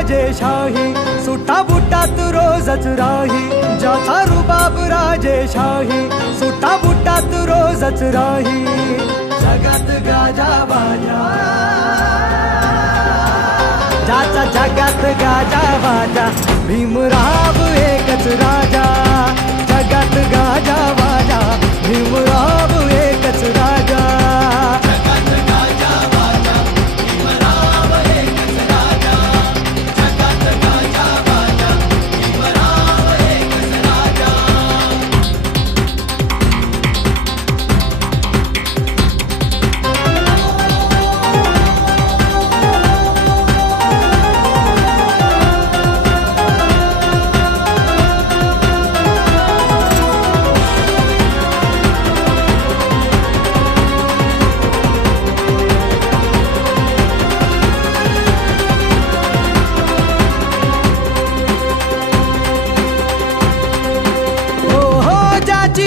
राजेशाही, सुटा बुटात रोजच राही. ज्याचा रुबाब राजेशाही, सुटा बुटात रोजच राही. जगात गाजा बाजा, ज्याचा जगात गाजा बाजा, भीमराव एकच राजा. जगात गाजा बाजा, भीमराव एकच राजा.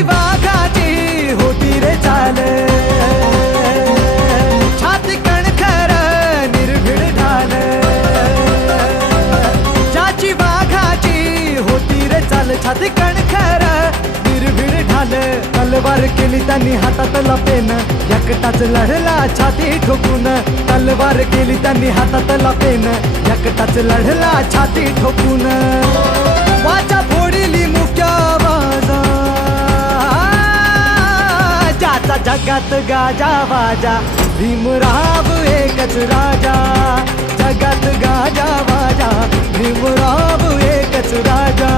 वाघाची होती रे चाल, छाती कणखर निर्भीड ढाल. ज्याची वाघाची होती रे चाल, छाती कणखर निर्भीड ढाल. तलवार केली त्यांनी हातातला पेन, एकटाच लढला छाती ठोकून. तलवार केली त्यांनी हातातला पेन, एकटाच लढला छाती ठोकून. वाचा फोडली मुक्या बाजा, ज्याचा जगात गाजा बाजा, भीमराव एकच राजा. जगात गाजा बाजा, भीमराव एकच राजा.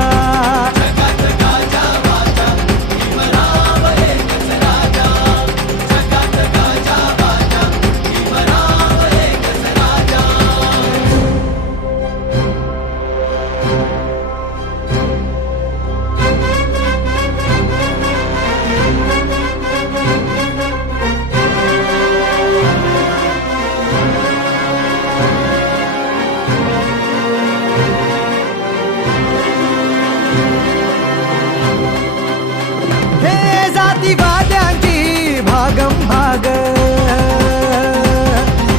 जातीवाद्यांची भागम भाग,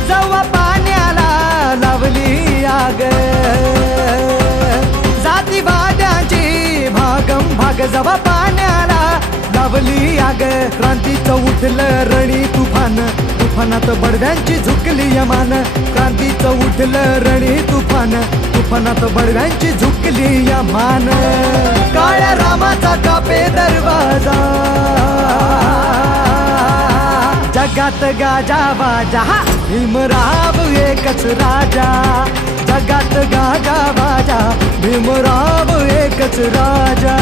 जवा पाण्याला लावली आग. जातीवाद्यांची भागम भाग, जवा पाण्याला लावली आग. क्रांतीचं उठलं रणी तुफान, तुफानात बडव्यांची झुकली यमान. क्रांतीचं उठलं रणी तुफान, तुफानात बडव्यांची झुकली यमान. काळ्या रामाचा कापे दरवाजा, जगात गाजा बाजा, भीमराव एकच राजा. जगात गाजा बाजा, भीमराव एकच राजा.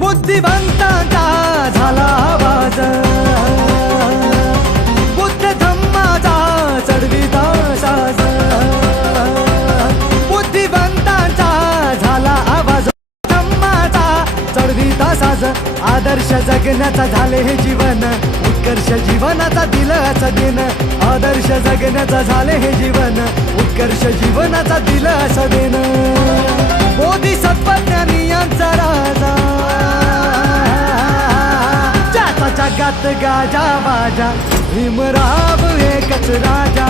बुद्धिवंतांचा झाला आवाज, बुद्ध धम्माचा चढविता साज. बुद्धिवंतांचा झाला आवाज, धम्माचा चढविता साज. आदर्श जगण्याचा झाले हे जीवन, उत्कर्ष जीवनाचा दिलासा देन. आदर्श जगण्याचा झाले हे जीवन, उत्कर्ष जीवनाचा दिलासा देन. बोधिसत्वज्ञानी यांचा राजा, जगात गाजा बाजा, भीमराव एकच राजा.